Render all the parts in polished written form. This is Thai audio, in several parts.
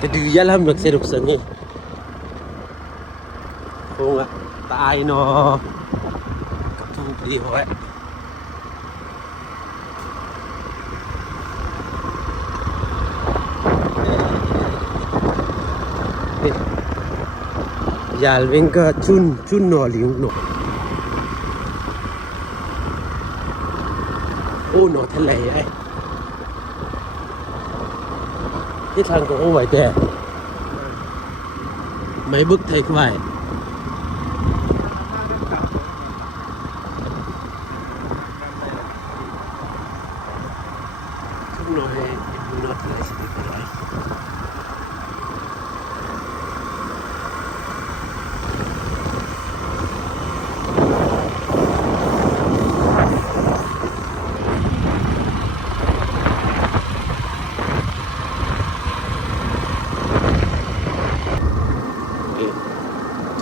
จะดื้อยันแล้วมันเสียดุกสันนี่คงอ่ะตายเนาะกับทุกดีไว้ยาลเวงก็ชุนหนอลิงหนอโอ้หนอทะเลไอ้ที่ทางก็โอ้ไหวแต่ไม่บึกไทยควายทุกหน่อยดูหนอทะเลสิได้ก็ได้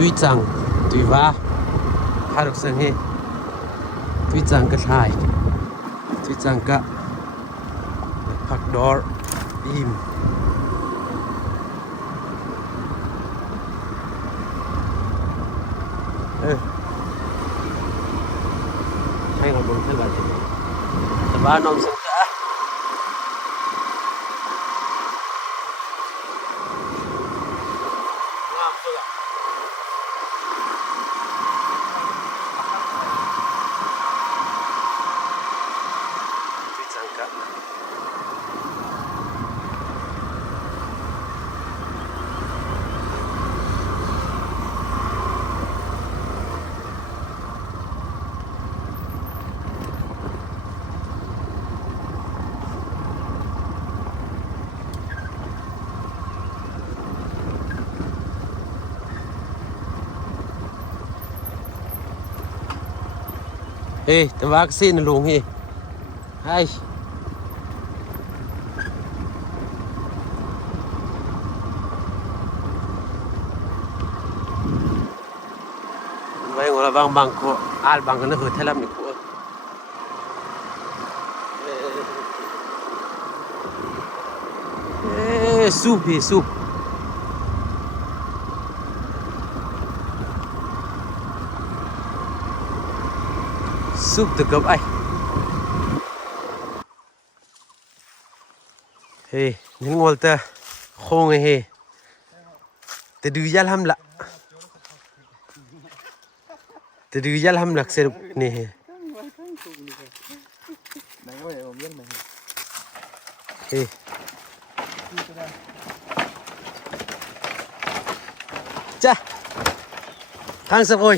tuy rằng tuy va hai được sang he tuy rằng cái hai tuy rằng cả phật đỏ im hay còn buồn thế là gì tập ba nông sinh cảแต่ว่าก็สิ้นลุงเฮ้ให้ไว้ของเราบางก็อาลบางก็นึกว่าเท่านี้ก็ซุปตะกับไอ้นี่งอลตะคงไอ้แต่ดูยัลฮัมละแต่ดูยัลฮัมลักเสรุนี่จ้ะทางสะโอย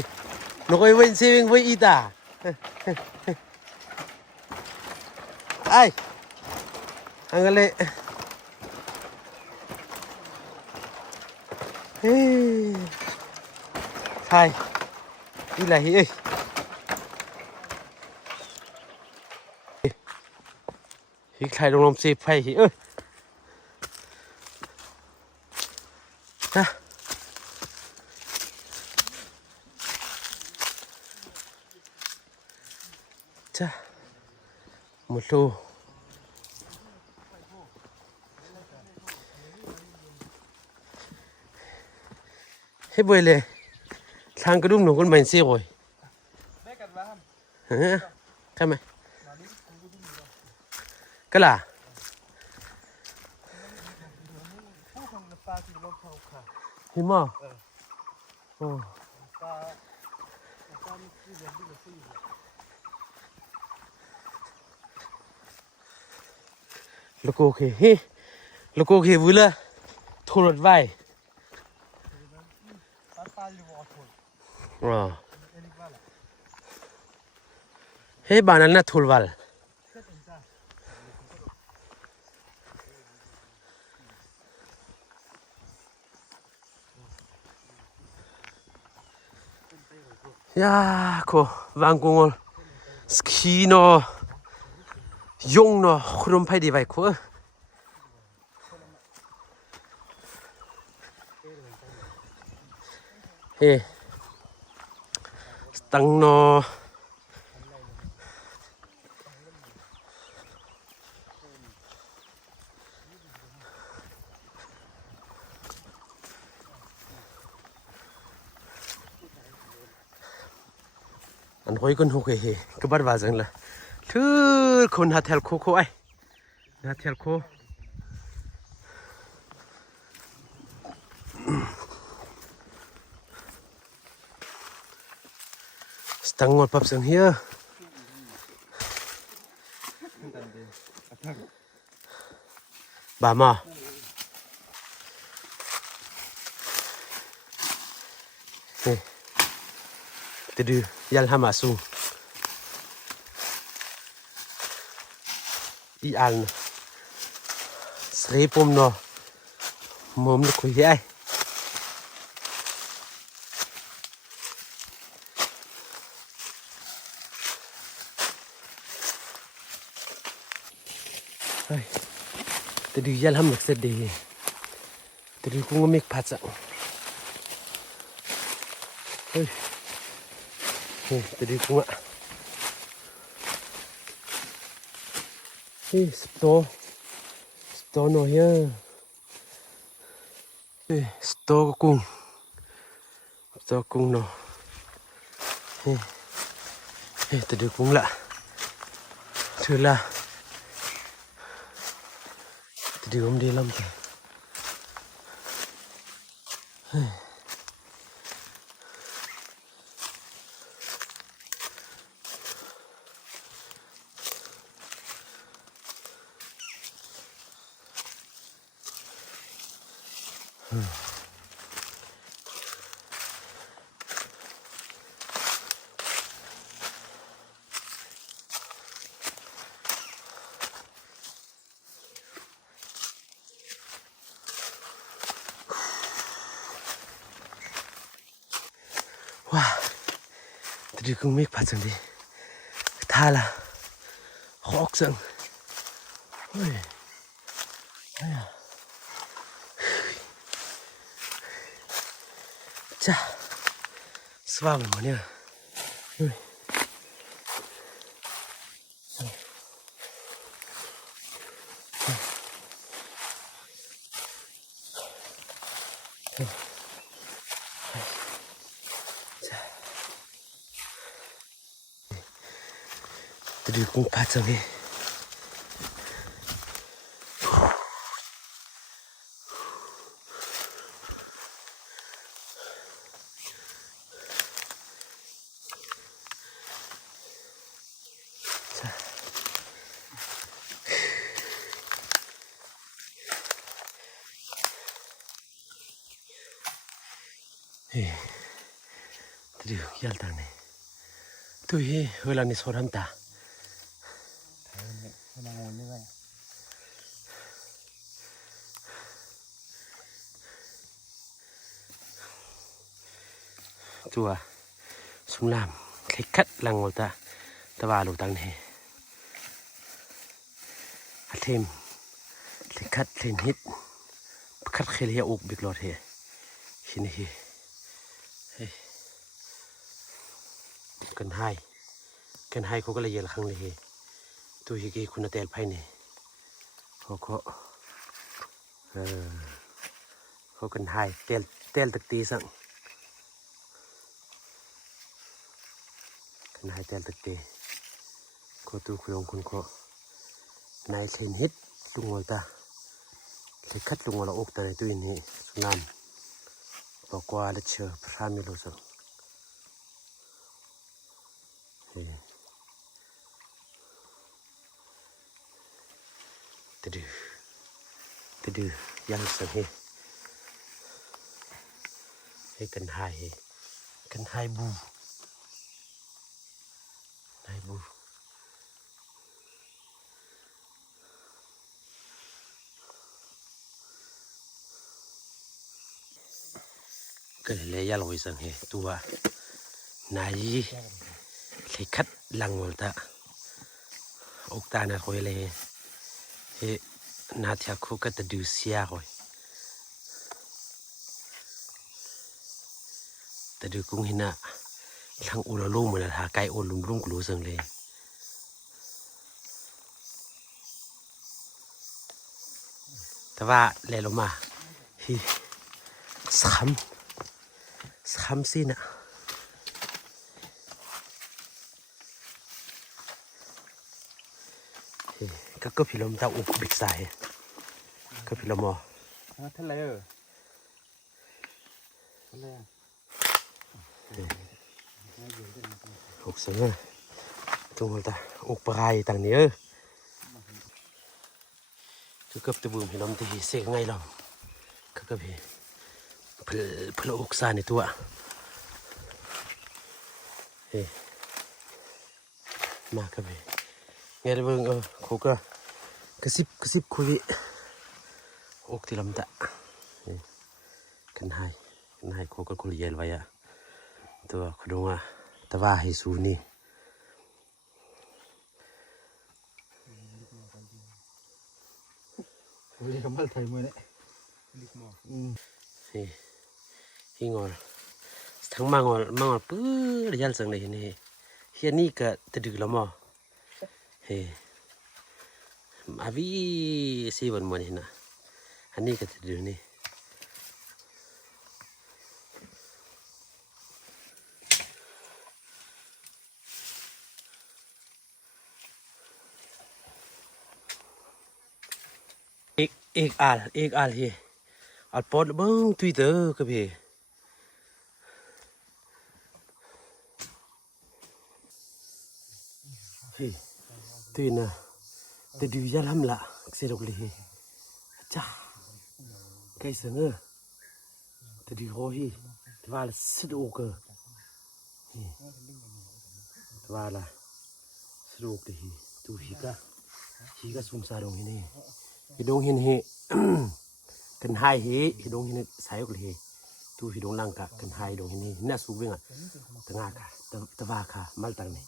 นกไอ้เว้นเซวิงไว้อีตาไอ้อังกะเลยใช่อีหล่ะเฮ้ยฮิกไทยลงเซฟไฟนะจ้ะหมดแล้วเฮ้ยบ่อยเลยทางกระดุมหนูคนมันเสียบ่อยใช่ไหมก็ล่ะเห็นมั้ยลูกโอเคลูกโอเควุ้ยละทุรดไว้เฮ้ยบ้านนั้นน่ะทุรวัลยาโควางกงอลสกีโนยงโนครุมไพ่ดีไว้โคตังโน อันห้อยกันโอเคก็บัดว่าจังละถือคนหาแถวโคไอ้หาแถวโคตั้งงดปับสังเฮียบามานี่ตะดือยัลฮามาซูอีอันสรีปมโนมุมลูกคุยไอ้ตะดือยัลฮามักเสดีตะดือกูงมิกพัดสังเฮ้ยตะดือกูอ่ะHey, sto no here. Hey, sto kung no. Hey, tadi kung la. Thula. Tadi di lam tu. Hey. Wah, tadi kung make pat sang di. Thala. Khok sang. Oi. Aya. Cha. Swam mo niya. Oi. Tadi kung pat sang di. Tadi yal tang ni. Tu hi hulan ni soram ta. Chua sung lam khai khát lăng ngồi ta vào lục tăng này thêm khai khát lên hít khát khai lia ục bịch lọt hè xin hi cần hai cô cái là khăng này tôi chỉ cáiคุณtel phai nàyเขาcần hai tel thực tí sang hai tel thực tế cô tu khuyên con cô này lên hết lung ngồi ta lấy cắt lung ngồi là ốc ta này tôi này xuống nam bỏ qua để chờ pram như lâu rồi từ từ giang sân he hay cần hai bu hai bu cái này là lối sân he tua này lấy cắt lăng ngồi ta ốc ta này khôi lê he nát theo khu cái từ đu xia rồi từ đu cũng hình à thằng u là lùm mà là thả cây u lùm của lúa rừng lênแต่ว่าแล้วลงมาฮีซ้ำสินะ ก็พิลมตาอุบบิกสายก็พิลมท่านไรหกเสือตรงตาอุปรายต่างนี้ก็ตะบูมพิลมที่เสกไงเราก็พี่เพลอกซาในตัวเฮ้มาก็พี่ไงได้เบิ่งเขาก็กระซิบคุยอกที่ลำตะกันให้เขาก็คุยเย็นไว้อะตัวขดงอ่ะแต่ว่าให้สูนี่เรียกมาไทยมวยเนี่ยฮิงอทั้งมางอปื้อยันสังเลยนี่เฮียนี่ก็จะดึกแล้วมั้งเฮ้อาวิสีวันมันนี่นะอันนี้ก็จะดึกนี่एक आल ही आल पॉट बंग ट्विटर कभी ही तुई ना ते डिवीजन हमला से रोक ली अच्छा कैसे न ते डी हो ही वाल सिद ओकर वाला सिद ओकर ही तू ही का सुमसा रोंग ही नहीं hidung hin he kan hai he hidung hin sai ok he tu hidung lang ka kan hai dong hin na su winga tanga ka tawa ka mal tang ni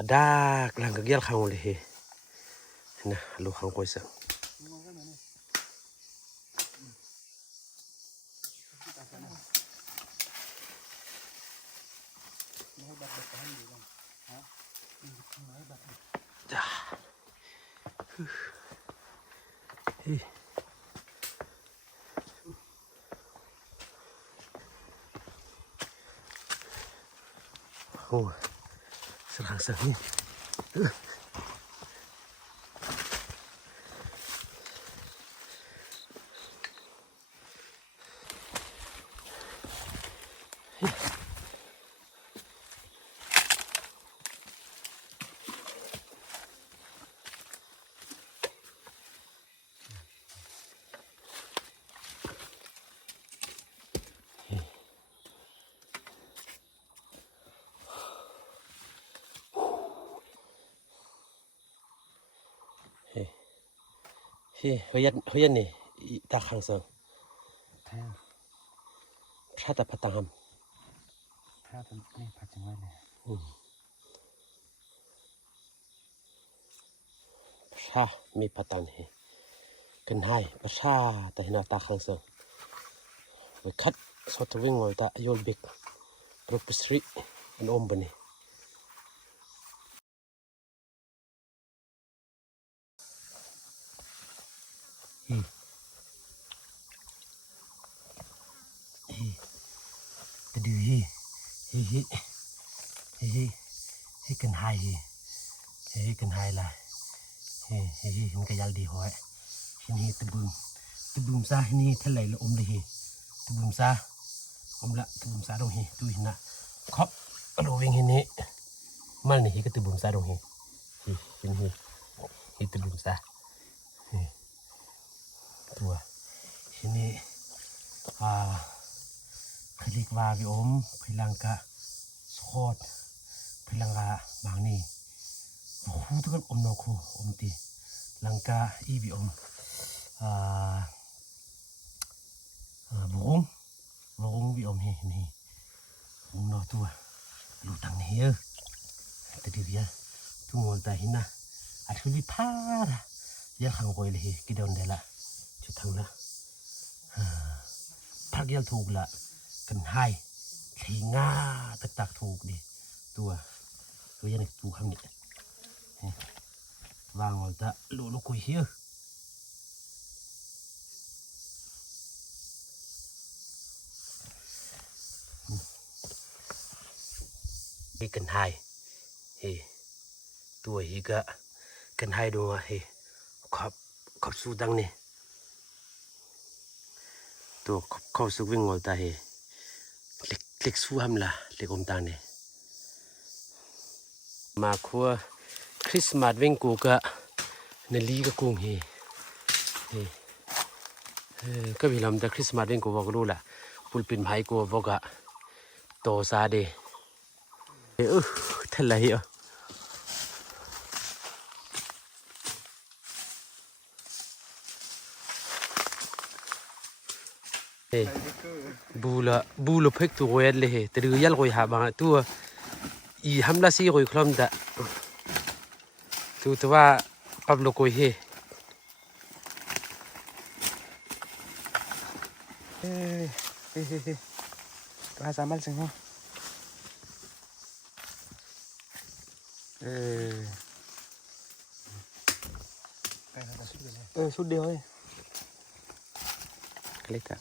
ada klang ka gel khang le he na lu khang koi sa Oh, serang ni. Hoyan ni tak hang sang. Thata patangam. Thata ni patangam ni. Pha mi patang ni. Kan hai pha ta hina tak hang sang. We cut sort of wing ta yol big. Propustri an ombani. Tadi he kan hai he kan hai la he hin ka yal di hoi hin he tebum sa ni thalai la le he tebum sa dong he tu hin na khop alo wing hin ni mal ni he ka tebum sa dong he hin he tebum sa tua hin ni klik wa vi philang ka skhot philang ga bang ni hu tu kan no khu ti langka I vi burung vi he ni no tu lu tang ni tadi dia tu ngol ta hina actually para ya khang koi le ki don de la chu thang la phagel thuk la kan hai thei nga tak thuk ni tua yan tu khang ni wang ngol ta lu koi hi กันให้เฮตัวเฮก็กันให้ดูเฮขอบสู้ดังนี่ตัวเข้าสู้วิ่งงอตาเฮเล็กสู้ห้ำละเล็กอมตาเนี่ยมาคัวคริสต์มาสวิ่งกูก็นลีก็กุ้งเฮก็วิลำแต่คริสต์มาสวิ่งกูบอกรู้ละปุลปินไผ่กูบอกะโตซาเดทะเลอ่ะบูลเพ็กตัวเวดเลยแต่ดูยัลกอยหาบางตัวอีฮัมลาซีกอยคลอมดะตัวว่าปับโลกอยเฮตัวสามารถสิงห์ชุดเดียวเลยเล็กอะ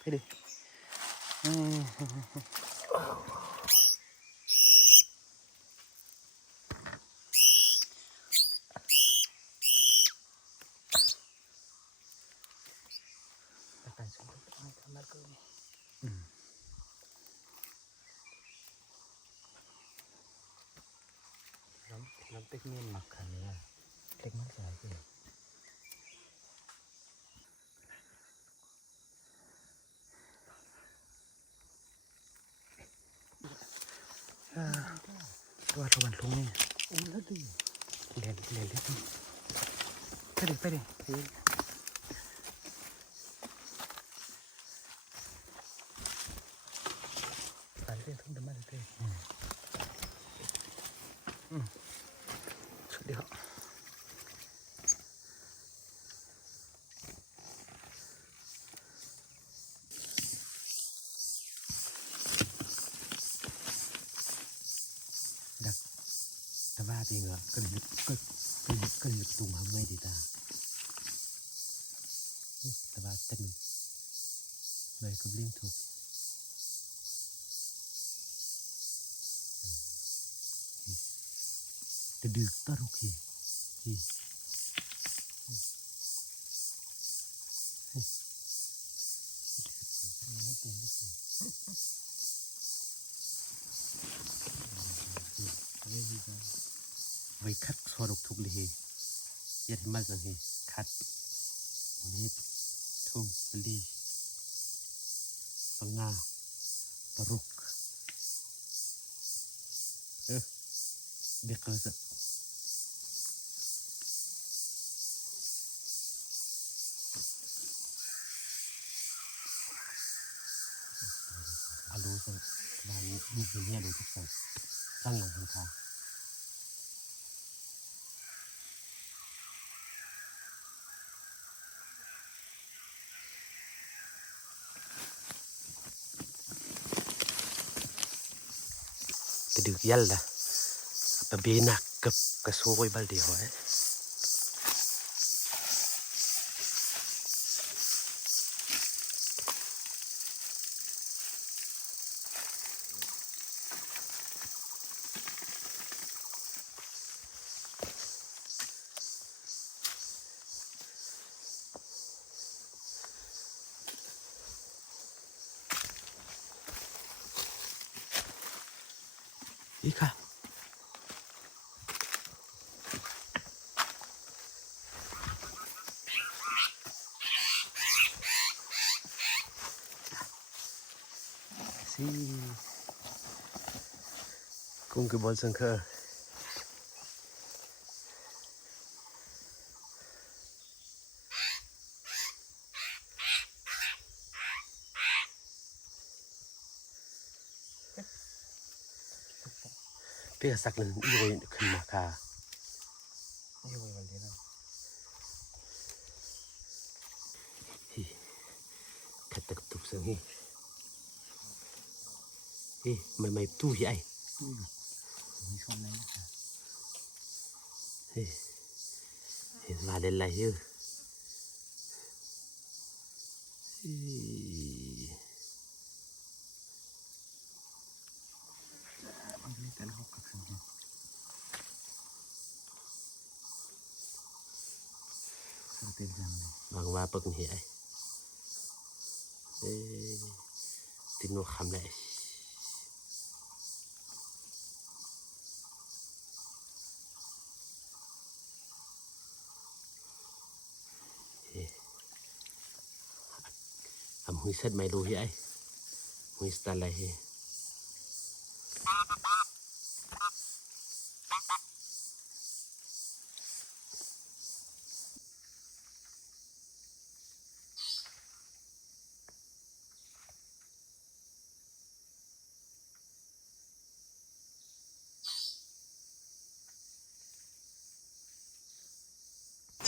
ไปดิน้ำเต็กนี่หมักขันนี้เล็กมากเลยพี่ตัววันทุ่งนี่โอ้แล้วดิเล่นเล่นไปดิไปเล่นทุ่งเดิมมาเลยสุดเดียวแต่ว่าจริงเหรอก็เลยตุ่มทำไม่ดีตาแต่ว่าเต้นเลยก็เลี้ยงถูกแต่ดึกตาโอเคไว้คัดสอดทุกเลยยัดให้มาสังเฮคัดนิดทุ่มลีปังงาปรุกเด็กเลยสิอาลูสิบางมีเป็นเนี่ยดูทุกคนตั้งหลังทางคาแต่ดึกยัลละปะเบนักกับกระโซยบัลเดียวไอ้อีกค่ะกุ้งคือบอลสังเคอร์เพื่อสักหนึ่งอีโวยขึ้นมาค่ะอยู่วันนี้นะขัดตะกับตุกเสียงฮี นี่ไม่ตู้ใหญ่ มีคนไหนนะคะ เห็นมาเล่นไรเยอะเอาเล่นกันหกกับสังเกตสังเกตจังเลย บางว่าปึกเหี้ยตินโนคำเลยหุยเสร็จไม่รู้เหี้ยหุยสไตล์อะไรเฮ้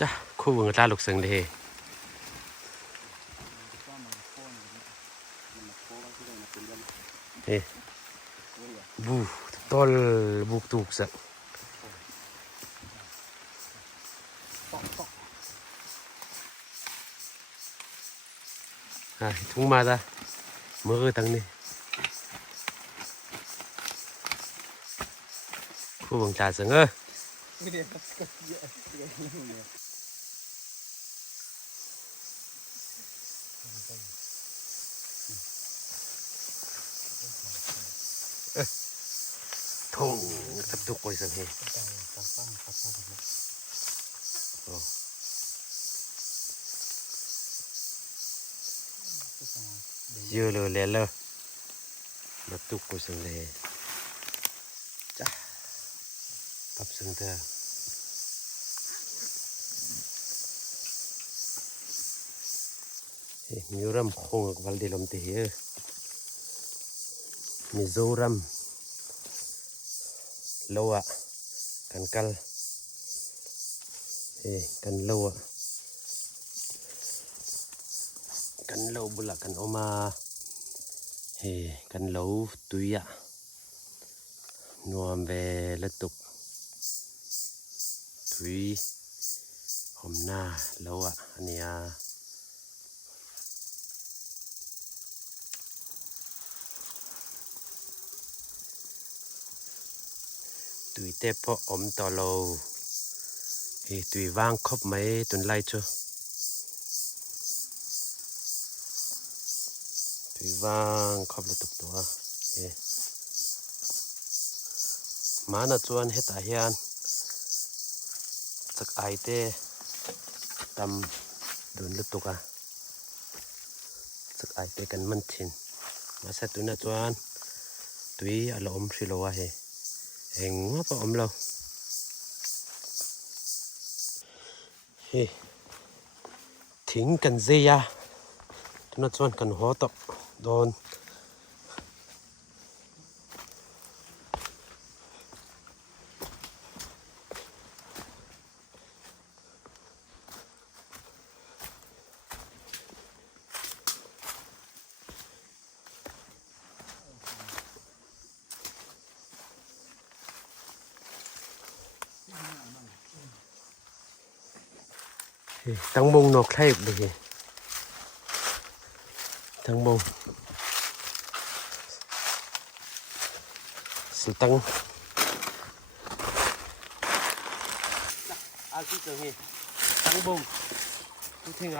จ้ะคู่วงตาลูกเสืองเลยบูตอลบุกตุกสักทุ่งมาตาเมื่อตั้งนี้คู่วงตาเสืองทุ่งสับตุกไปสังเฮเยอะเลยแล้วมาตุกไปสังเลยจ้ะปับสังเถอะมิวรัมคงกับวัลเดลมเตะมิโซรัมโลอะกันกัลกันโลอะกันโลบุละกันออกมากันโลตุยะนัวเวลตุกตุยหอมหน้าโลอะอันนี้ตุยเตะพออมต่อโลตุยวางครบไหมตุนไล่ชัวตุยวางครบแล้วตุกตัวมาหน้าจวนเฮตาเฮียนสักไอเตะตำโดนลุตุกสักไอเตะกันมันทินมาเสร็จตุนหน้าจวนตุยอารมณ์ชิโลวะเห็นว่าปอมเราทิ้งกันเสียทุนชวนกันหัวตกโดนตั้งมงนอกไทยเลยตั้งมงสิตั้งอาชีพตรงนี้ตั้งมงทุกทิ้ง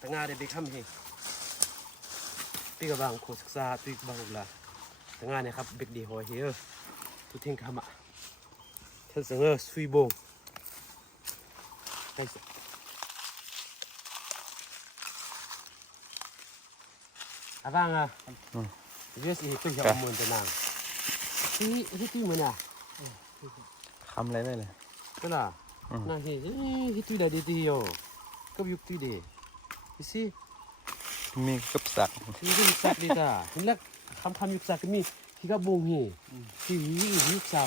ตั้งงานได้ไปทำเองพี่กับบางโคศึกษาพี่กับบางละตั้งงานเนี่ยครับเบกดีหอยเฮียทุกทิ้งทำท่านเสนอสุยบงใครสิบางเรื่องสิตัวเหี่ยวมันจะนางที่มันคำอะไรได้เลยก็ล่ะน่าเฮ้ที่ได้ดีๆโยก็ยุคที่ดีสิมีกับสักที่ยุคสักดีจ้าเห็นแล้วคำยุคสักมีที่กับบงที่ยุคเสา